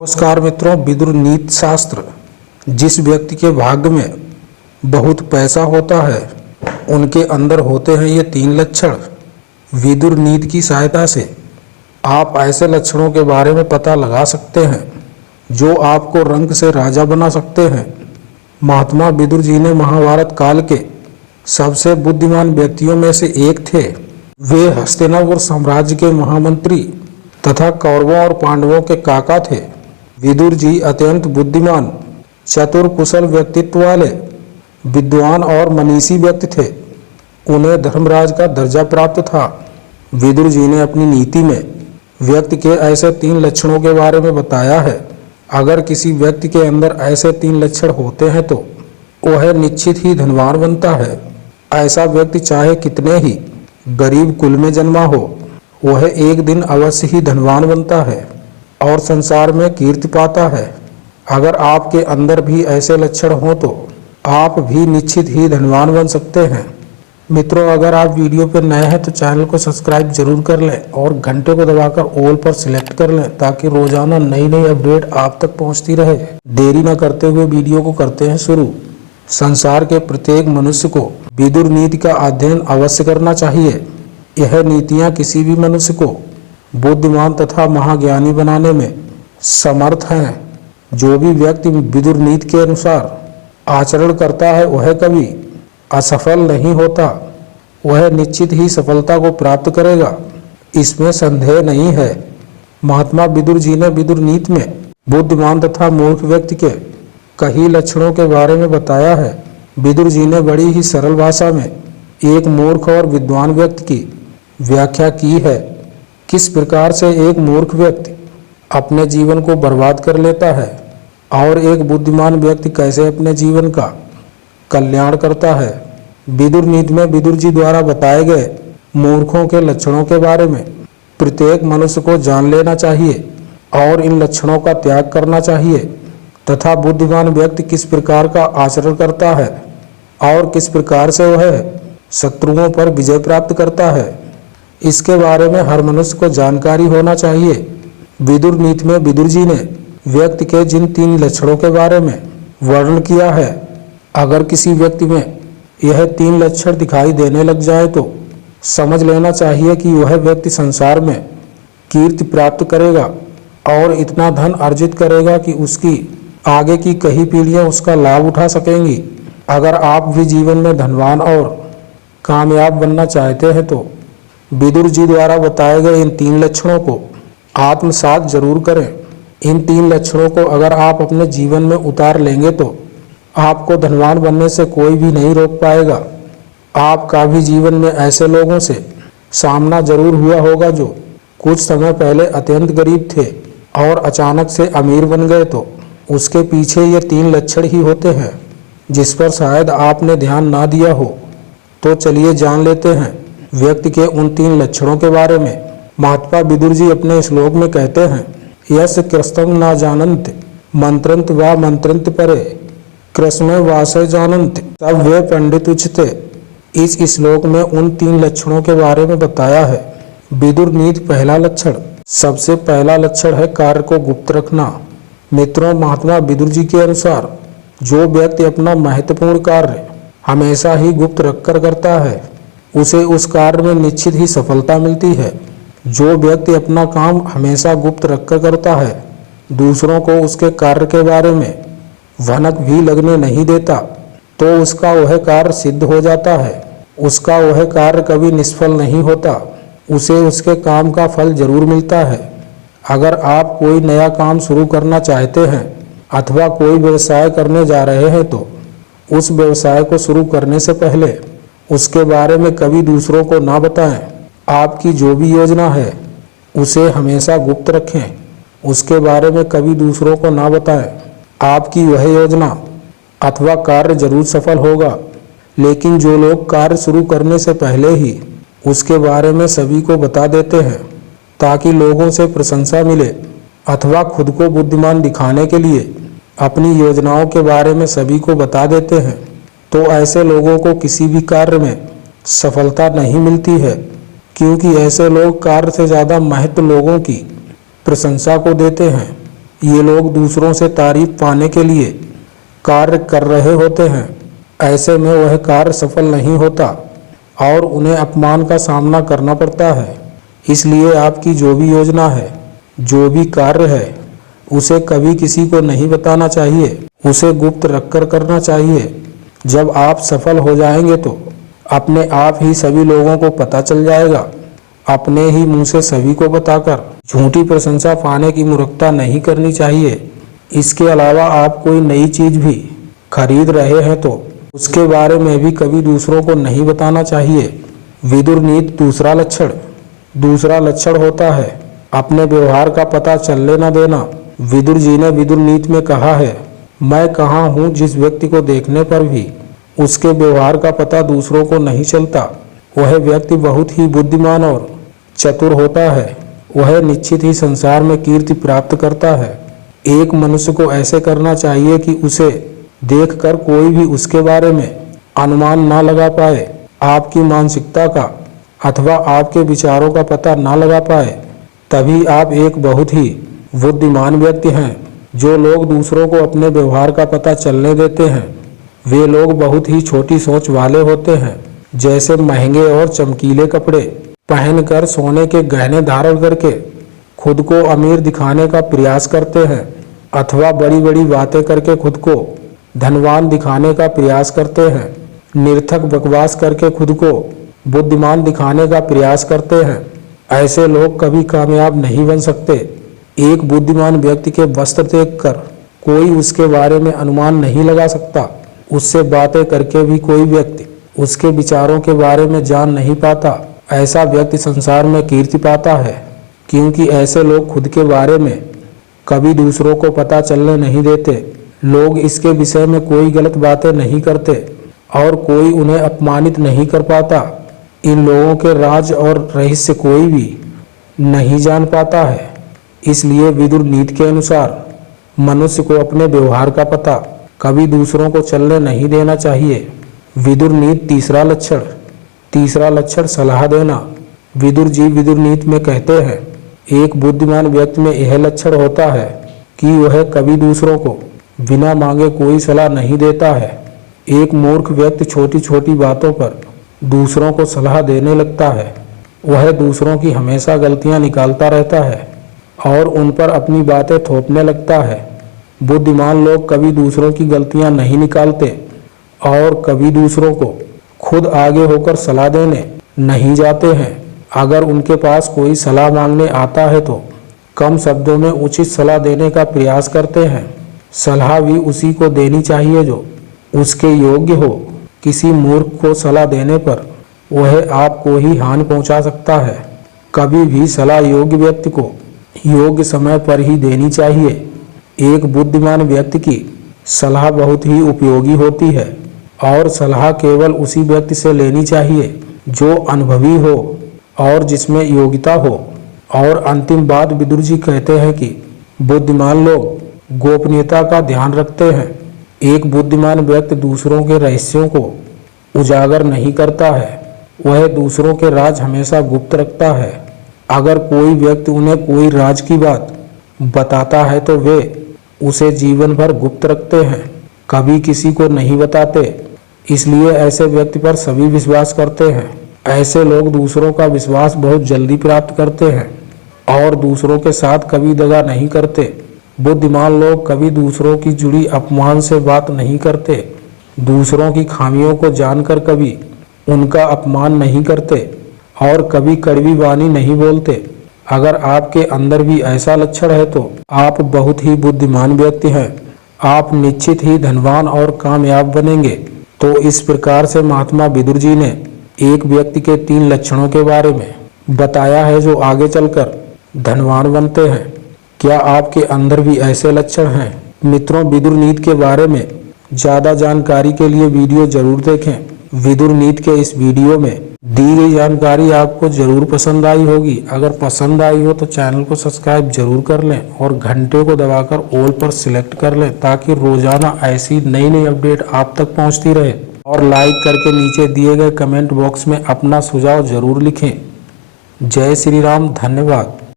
नमस्कार मित्रों, विदुर नीति शास्त्र। जिस व्यक्ति के भाग्य में बहुत पैसा होता है उनके अंदर होते हैं ये 3 लक्षण। विदुर नीति की सहायता से आप ऐसे लक्षणों के बारे में पता लगा सकते हैं जो आपको रंक से राजा बना सकते हैं। महात्मा विदुर जी ने महाभारत काल के सबसे बुद्धिमान व्यक्तियों में से एक थे। वे हस्तिनापुर साम्राज्य के महामंत्री तथा कौरवों और पांडवों के काका थे। विदुर जी अत्यंत बुद्धिमान, चतुर, कुशल व्यक्तित्व वाले विद्वान और मनीषी व्यक्ति थे। उन्हें धर्मराज का दर्जा प्राप्त था। विदुर जी ने अपनी नीति में व्यक्ति के ऐसे 3 लक्षणों के बारे में बताया है। अगर किसी व्यक्ति के अंदर ऐसे 3 लक्षण होते हैं तो वह निश्चित ही धनवान बनता है। ऐसा व्यक्ति चाहे कितने ही गरीब कुल में जन्मा हो, वह एक दिन अवश्य ही धनवान बनता है और संसार में कीर्ति पाता है। अगर आपके अंदर भी ऐसे लक्षण हो तो आप भी निश्चित ही धनवान बन सकते हैं। मित्रों, अगर आप वीडियो पर नए हैं तो चैनल को सब्सक्राइब जरूर कर लें और घंटे को दबाकर ऑल पर सिलेक्ट कर लें ताकि रोजाना नई नई अपडेट आप तक पहुंचती रहे। देरी न करते हुए वीडियो को करते हैं शुरू। संसार के प्रत्येक मनुष्य को विदुर नीति का अध्ययन अवश्य करना चाहिए। यह नीतियाँ किसी भी मनुष्य को बुद्धिमान तथा महाज्ञानी बनाने में समर्थ हैं। जो भी व्यक्ति विदुर नीति के अनुसार आचरण करता है वह कभी असफल नहीं होता। वह निश्चित ही सफलता को प्राप्त करेगा, इसमें संदेह नहीं है। महात्मा विदुर जी ने विदुर नीति में बुद्धिमान तथा मूर्ख व्यक्ति के कई लक्षणों के बारे में बताया है। विदुर जी ने बड़ी ही सरल भाषा में एक मूर्ख और विद्वान व्यक्ति की व्याख्या की है। किस प्रकार से एक मूर्ख व्यक्ति अपने जीवन को बर्बाद कर लेता है और एक बुद्धिमान व्यक्ति कैसे अपने जीवन का कल्याण करता है। विदुर नीति में विदुर जी द्वारा बताए गए मूर्खों के लक्षणों के बारे में प्रत्येक मनुष्य को जान लेना चाहिए और इन लक्षणों का त्याग करना चाहिए तथा बुद्धिमान व्यक्ति किस प्रकार का आचरण करता है और किस प्रकार से वह शत्रुओं पर विजय प्राप्त करता है, इसके बारे में हर मनुष्य को जानकारी होना चाहिए। विदुर नीति में विदुर जी ने व्यक्ति के जिन 3 लक्षणों के बारे में वर्णन किया है, अगर किसी व्यक्ति में यह 3 लक्षण दिखाई देने लग जाए तो समझ लेना चाहिए कि वह व्यक्ति संसार में कीर्ति प्राप्त करेगा और इतना धन अर्जित करेगा कि उसकी आगे की कई पीढ़ियां उसका लाभ उठा सकेंगी। अगर आप भी जीवन में धनवान और कामयाब बनना चाहते हैं तो विदुर जी द्वारा बताए गए इन 3 लक्षणों को आत्मसात जरूर करें। इन 3 लक्षणों को अगर आप अपने जीवन में उतार लेंगे तो आपको धनवान बनने से कोई भी नहीं रोक पाएगा। आपका भी जीवन में ऐसे लोगों से सामना जरूर हुआ होगा जो कुछ समय पहले अत्यंत गरीब थे और अचानक से अमीर बन गए, तो उसके पीछे ये 3 लक्षण ही होते हैं जिस पर शायद आपने ध्यान ना दिया हो। तो चलिए जान लेते हैं व्यक्ति के उन 3 लक्षणों के बारे में। महात्मा विदुर जी अपने श्लोक में कहते हैं, यस कृष्णं न जानन्ति मंत्रंत व मंत्रंत परे कृष्ण वासय जानन्ति तब वे पंडित उच्चते। इस श्लोक में उन 3 लक्षणों के बारे में बताया है। विदुर नीति पहला लक्षण, सबसे पहला लक्षण है कार्य को गुप्त रखना। मित्रों, महात्मा विदुर जी के अनुसार जो व्यक्ति अपना महत्वपूर्ण कार्य हमेशा ही गुप्त रखकर करता है उसे उस कार्य में निश्चित ही सफलता मिलती है। जो व्यक्ति अपना काम हमेशा गुप्त रखकर करता है, दूसरों को उसके कार्य के बारे में भनक भी लगने नहीं देता, तो उसका वह कार्य सिद्ध हो जाता है। उसका वह कार्य कभी निष्फल नहीं होता, उसे उसके काम का फल जरूर मिलता है। अगर आप कोई नया काम शुरू करना चाहते हैं अथवा कोई व्यवसाय करने जा रहे हैं तो उस व्यवसाय को शुरू करने से पहले उसके बारे में कभी दूसरों को ना बताएं। आपकी जो भी योजना है उसे हमेशा गुप्त रखें, उसके बारे में कभी दूसरों को ना बताएं। आपकी वह योजना अथवा कार्य जरूर सफल होगा। लेकिन जो लोग कार्य शुरू करने से पहले ही उसके बारे में सभी को बता देते हैं ताकि लोगों से प्रशंसा मिले अथवा खुद को बुद्धिमान दिखाने के लिए अपनी योजनाओं के बारे में सभी को बता देते हैं, तो ऐसे लोगों को किसी भी कार्य में सफलता नहीं मिलती है, क्योंकि ऐसे लोग कार्य से ज़्यादा महत्व लोगों की प्रशंसा को देते हैं। ये लोग दूसरों से तारीफ पाने के लिए कार्य कर रहे होते हैं। ऐसे में वह कार्य सफल नहीं होता और उन्हें अपमान का सामना करना पड़ता है। इसलिए आपकी जो भी योजना है, जो भी कार्य है, उसे कभी किसी को नहीं बताना चाहिए, उसे गुप्त रखकर करना चाहिए। जब आप सफल हो जाएंगे तो अपने आप ही सभी लोगों को पता चल जाएगा। अपने ही मुंह से सभी को बताकर झूठी प्रशंसा पाने की मूर्खता नहीं करनी चाहिए। इसके अलावा आप कोई नई चीज भी खरीद रहे हैं तो उसके बारे में भी कभी दूसरों को नहीं बताना चाहिए। विदुर नीति दूसरा लक्षण होता है अपने व्यवहार का पता चलने न देना। विदुर जी ने विदुर नीति में कहा है, मैं कहाँ हूँ जिस व्यक्ति को देखने पर भी उसके व्यवहार का पता दूसरों को नहीं चलता, वह व्यक्ति बहुत ही बुद्धिमान और चतुर होता है। वह निश्चित ही संसार में कीर्ति प्राप्त करता है। एक मनुष्य को ऐसे करना चाहिए कि उसे देखकर कोई भी उसके बारे में अनुमान ना लगा पाए, आपकी मानसिकता का अथवा आपके विचारों का पता ना लगा पाए। तभी आप एक बहुत ही बुद्धिमान व्यक्ति हैं। जो लोग दूसरों को अपने व्यवहार का पता चलने देते हैं, वे लोग बहुत ही छोटी सोच वाले होते हैं। जैसे महंगे और चमकीले कपड़े पहनकर, सोने के गहने धारण करके खुद को अमीर दिखाने का प्रयास करते हैं, अथवा बड़ी बड़ी बातें करके खुद को धनवान दिखाने का प्रयास करते हैं। निरर्थक बकवास करके खुद को बुद्धिमान दिखाने का प्रयास करते हैं। ऐसे लोग कभी कामयाब नहीं बन सकते। एक बुद्धिमान व्यक्ति के वस्त्र देखकर कोई उसके बारे में अनुमान नहीं लगा सकता। उससे बातें करके भी कोई व्यक्ति उसके विचारों के बारे में जान नहीं पाता। ऐसा व्यक्ति संसार में कीर्ति पाता है, क्योंकि ऐसे लोग खुद के बारे में कभी दूसरों को पता चलने नहीं देते। लोग इसके विषय में कोई गलत बातें नहीं करते और कोई उन्हें अपमानित नहीं कर पाता। इन लोगों के राज और रहस्य कोई भी नहीं जान पाता है। इसलिए विदुर नीति के अनुसार मनुष्य को अपने व्यवहार का पता कभी दूसरों को चलने नहीं देना चाहिए। विदुर नीति तीसरा लक्षण सलाह देना। विदुर जी विदुर नीति में कहते हैं, एक बुद्धिमान व्यक्ति में यह लक्षण होता है कि वह कभी दूसरों को बिना मांगे कोई सलाह नहीं देता है। एक मूर्ख व्यक्ति छोटी छोटी बातों पर दूसरों को सलाह देने लगता है। वह दूसरों की हमेशा गलतियां निकालता रहता है और उन पर अपनी बातें थोपने लगता है। बुद्धिमान लोग कभी दूसरों की गलतियां नहीं निकालते और कभी दूसरों को खुद आगे होकर सलाह देने नहीं जाते हैं। अगर उनके पास कोई सलाह मांगने आता है तो कम शब्दों में उचित सलाह देने का प्रयास करते हैं। सलाह भी उसी को देनी चाहिए जो उसके योग्य हो। किसी मूर्ख को सलाह देने पर वह आपको ही हानि पहुंचा सकता है। कभी भी सलाह योग्य व्यक्ति को योग्य समय पर ही देनी चाहिए। एक बुद्धिमान व्यक्ति की सलाह बहुत ही उपयोगी होती है और सलाह केवल उसी व्यक्ति से लेनी चाहिए जो अनुभवी हो और जिसमें योग्यता हो। और अंतिम बात विदुर जी कहते हैं कि बुद्धिमान लोग गोपनीयता का ध्यान रखते हैं। एक बुद्धिमान व्यक्ति दूसरों के रहस्यों को उजागर नहीं करता है, वह दूसरों के राज हमेशा गुप्त रखता है। अगर कोई व्यक्ति उन्हें कोई राज की बात बताता है तो वे उसे जीवन भर गुप्त रखते हैं, कभी किसी को नहीं बताते। इसलिए ऐसे व्यक्ति पर सभी विश्वास करते हैं। ऐसे लोग दूसरों का विश्वास बहुत जल्दी प्राप्त करते हैं और दूसरों के साथ कभी दगा नहीं करते। बुद्धिमान लोग कभी दूसरों की जुड़ी अपमान से बात नहीं करते। दूसरों की खामियों को जानकर कभी उनका अपमान नहीं करते और कभी कड़वी वाणी नहीं बोलते। अगर आपके अंदर भी ऐसा लक्षण है तो आप बहुत ही बुद्धिमान व्यक्ति हैं। आप निश्चित ही धनवान और कामयाब बनेंगे। तो इस प्रकार से महात्मा विदुर जी ने एक व्यक्ति के 3 लक्षणों के बारे में बताया है जो आगे चलकर धनवान बनते हैं। क्या आपके अंदर भी ऐसे लक्षण हैं? मित्रों, विदुर नीति के बारे में ज़्यादा जानकारी के लिए वीडियो जरूर देखें। विदुर नीति के इस वीडियो में दी गई जानकारी आपको जरूर पसंद आई होगी। अगर पसंद आई हो तो चैनल को सब्सक्राइब जरूर कर लें और घंटे को दबाकर ऑल पर सिलेक्ट कर लें ताकि रोजाना ऐसी नई नई अपडेट आप तक पहुंचती रहे। और लाइक करके नीचे दिए गए कमेंट बॉक्स में अपना सुझाव जरूर लिखें। जय श्री राम, धन्यवाद।